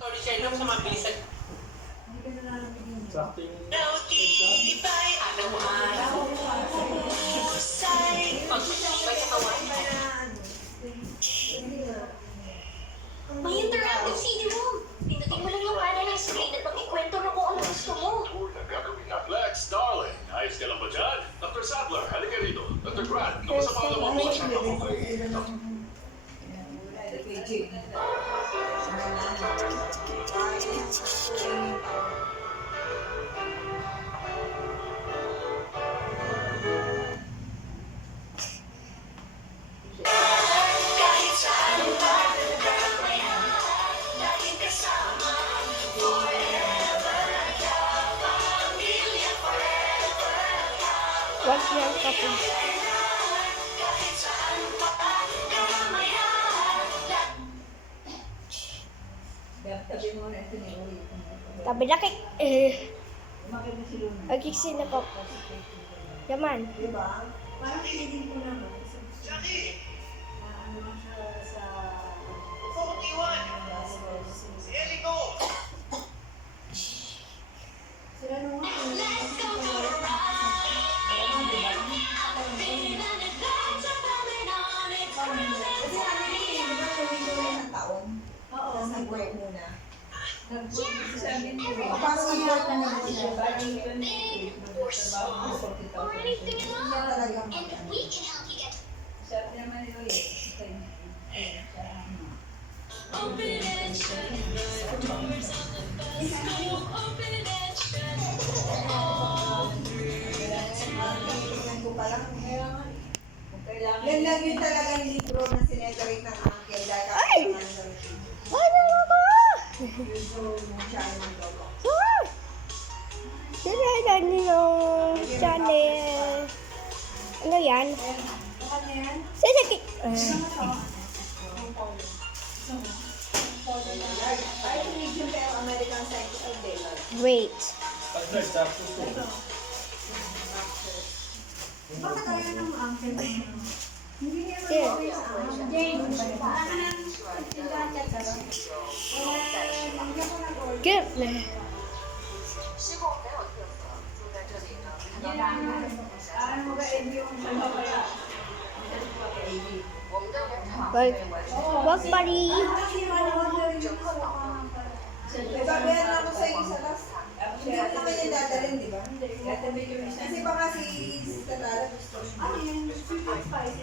Sorry, Sherlock, sa mabilisan. Sakting Nautibay, araw-araw, husay. Pag-ibay sa kawan. May interactive CD room. Pindutin mo lang yung kanan ng screen at mag-ikwento na kung ano gusto mo. Lex, darling. Ayos ka lang ba dyan? Dr. Sadler, halika rito. Dr. Grant, kamusta pa naman po sa Kahit saan pa, mamaya, laging kasama. Forever, kapamilya, forever. Wag yan kapag. Kahit saan pa, mamaya, Tabi laki. Agik sila ko. Yaman. Diba? Parang feeling ko naman. Ano siya sa... 41! Si Elico! Sila nung nga. let's go to the ride. Feeling on it, let's coming on it. Kasi ano yun, di ba gawin ko ng taon? Oo, Tapos nag-work muna. nag-work sabi niyo. Parang nag-work na naman siya. Parang yun, trabaho ko 40,000. Hindi talagang And we can help you get Sabi naman nila eh. open and shut. The doors on the bus go open and shut. Tingnan ko pa lang. Kung kailangan. Yan lang yun talaga yung libro na sinekarate ng uncle. Dahil Ay! kakailangan Ano mo? yung siya ng logo. Ah! Sinahan yung channel. Ano yan? Ano yan? Sasakit. Ay, medium pero American Science of Daylight. Wait. Partner, sakto to. Bakit ayaw ng uncle mo? Hindi niya Here. mag-okay sa akin. James, baka nang pagkakat ka ba? Hindi ako nag-order. Good. Ano mo ba yung ano kaya? Wag pari. Kasi ma-order yun ko. Babayaran na ako sa isa tas. Hindi ko naman yung dadalhin, di ba? Tatabi yung isa. Kasi baka si Tatara gusto. Ano yun? Sweet and spicy.